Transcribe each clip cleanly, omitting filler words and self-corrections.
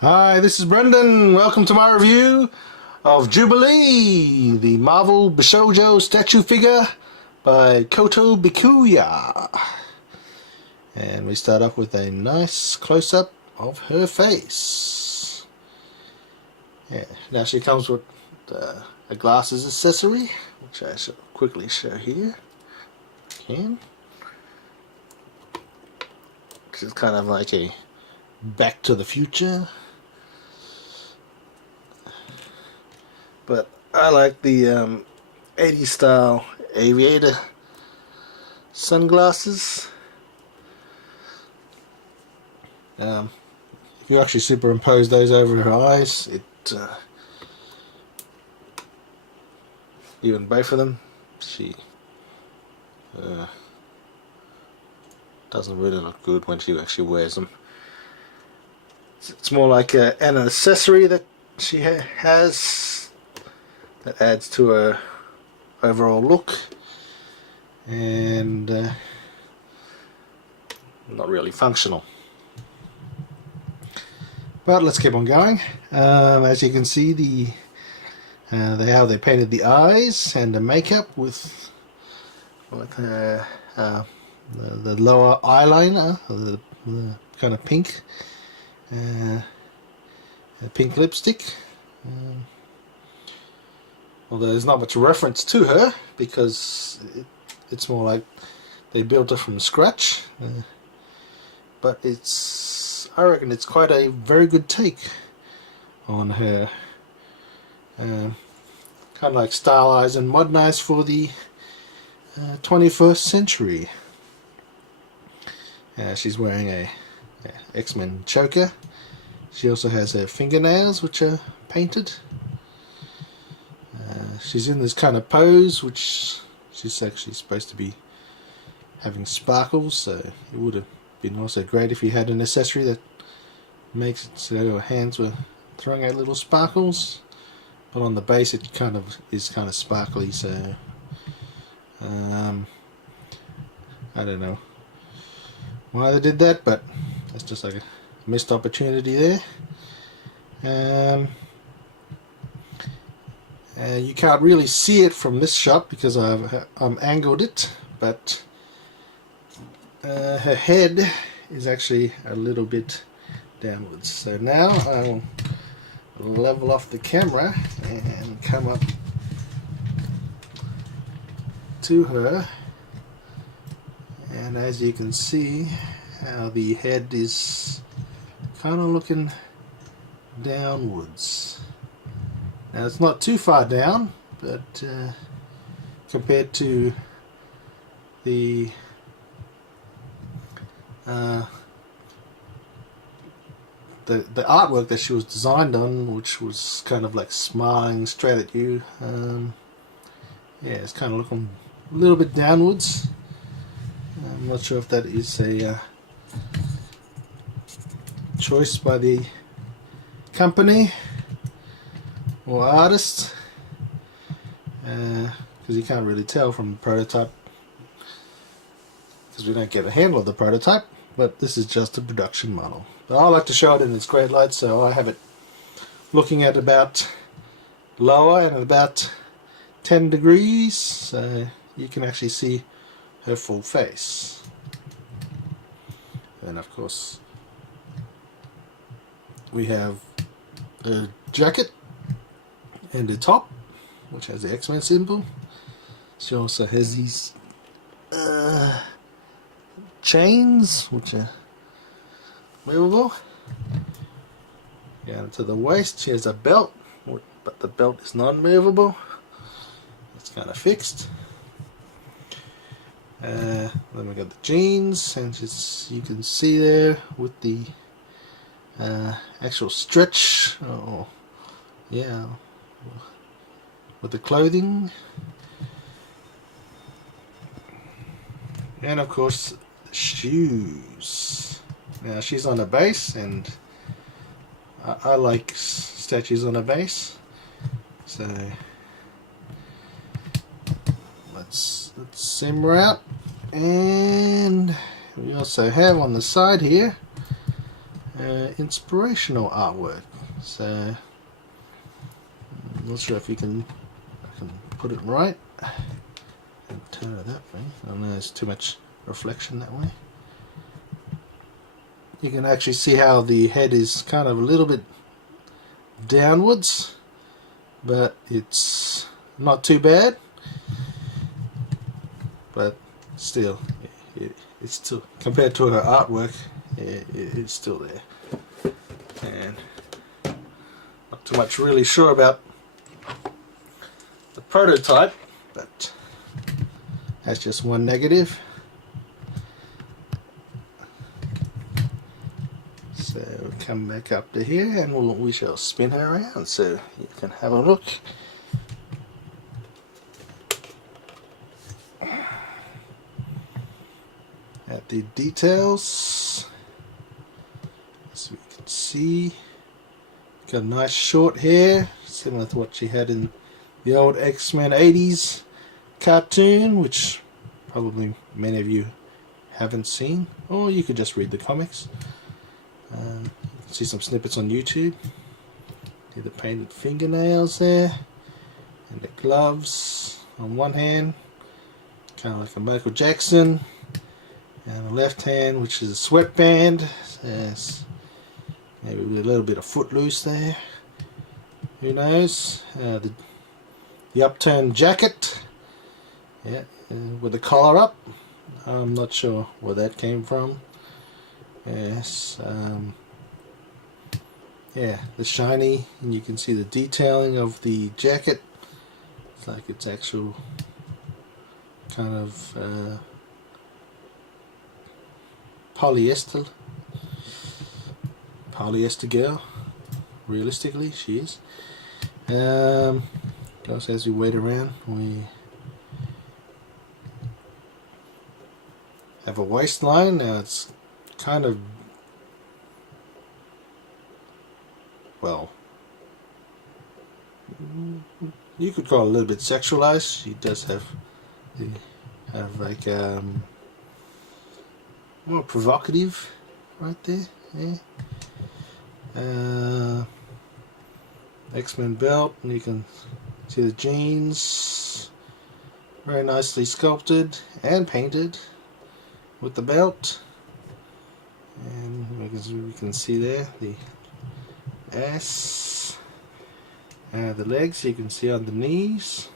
Hi, this is Brendan. Welcome to my review of Jubilee, the Marvel Bishoujo statue figure by Kotobukiya. And we start off with a nice close-up of her face. Yeah, now she comes with a glasses accessory, which I shall quickly show here. Can. This is kind of like a Back to the Future. But I like the 80s style aviator sunglasses. If you actually superimpose those over her eyes, even both of them, she doesn't really look good when she actually wears them. It's more like an accessory that she has that adds to her overall look, and not really functional. But let's keep on going. As you can see, how they painted the eyes and the makeup with the lower eyeliner, the kind of pink lipstick. Although there's not much reference to her because it's more like they built her from scratch. But I reckon it's quite a very good take on her. Kind of like stylized and modernized for the 21st century. She's wearing a X-Men choker. She also has her fingernails, which are painted. She's in this kind of pose, which she's actually supposed to be having sparkles, so it would have been also great if you had an accessory that makes it so her hands were throwing out little sparkles. But on the base it is kind of sparkly, so I don't know why they did that, but that's just like a missed opportunity there. You can't really see it from this shot because I've angled it, but her head is actually a little bit downwards. So now I will level off the camera and come up to her, and as you can see how the head is kind of looking downwards. Now it's not too far down, but compared to the artwork that she was designed on, which was kind of like smiling straight at you, yeah, it's kind of looking a little bit downwards. I'm not sure if that is a choice by the company or artist, because you can't really tell from the prototype because we don't get a handle of the prototype, but this is just a production model. But I like to show it in its great light, so I have it looking at about lower and about 10 degrees, so you can actually see her full face. And of course we have a jacket and the top, which has the X-Men symbol. She also has these chains, which are movable. Down to the waist, she has a belt, but the belt is non-movable. It's kind of fixed. Then we got the jeans, and you can see there with the actual stretch. Oh, yeah. With the clothing, and of course the shoes. Now she's on a base, and I like statues on a base, so let's simmer out. And we also have on the side here inspirational artwork. So I'm not sure if I can put it right and turn it that way. I don't know, there's too much reflection that way. You can actually see how the head is kind of a little bit downwards, but it's not too bad. But still, it's still, compared to her artwork, it's still there. And not too much really sure about the prototype, but that's just one negative. So we'll come back up to here and we shall spin her around so you can have a look. At the details, as we can see, got a nice short hair, similar to what she had in the old X-Men 80s cartoon, which probably many of you haven't seen, or you could just read the comics. You can see some snippets on YouTube. See the painted fingernails there, and the gloves on one hand, kind of like a Michael Jackson, and the left hand, which is a sweatband. There's maybe a little bit of footloose there. Who knows? The upturned jacket, yeah, with the collar up. I'm not sure where that came from. Yes, yeah, the shiny, and you can see the detailing of the jacket. It's like it's actual kind of polyester girl. Realistically, she is. Also, as we wait around, we have a waistline. Now it's kind of, well, you could call it a little bit sexualized. She does have like more provocative right there. Yeah. X-Men belt, and you can see the jeans, very nicely sculpted and painted with the belt. And we can see there the ass, the legs. You can see on the knees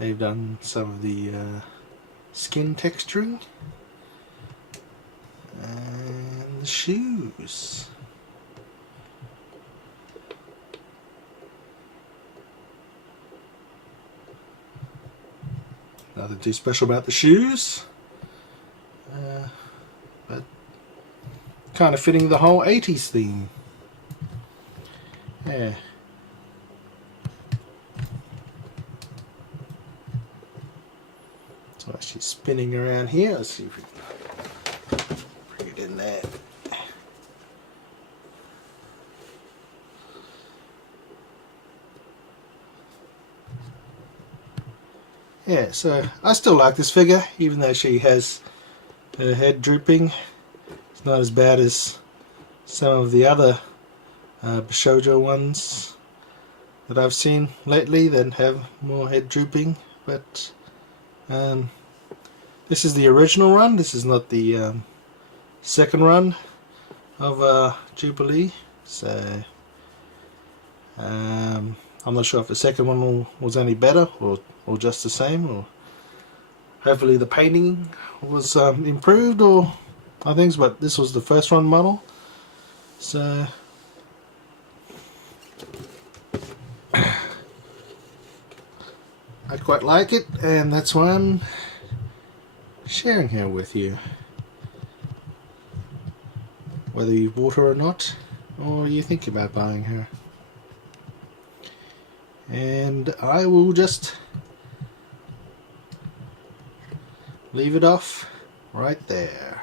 they've done some of the skin texturing, and the shoes. Nothing too special about the shoes, but kind of fitting the whole 80s theme. Yeah. So she's spinning around here. Let's see if we can bring it in there. Yeah, so I still like this figure, even though she has her head drooping. It's not as bad as some of the other Bishoujo ones that I've seen lately that have more head drooping. But this is the original run. This is not the second run of Jubilee. So I'm not sure if the second one was any better or just the same, or hopefully the painting was improved or other things, but this was the first run model. So I quite like it, and that's why I'm sharing her with you. Whether you bought her or not, or you think about buying her. And I will just leave it off right there.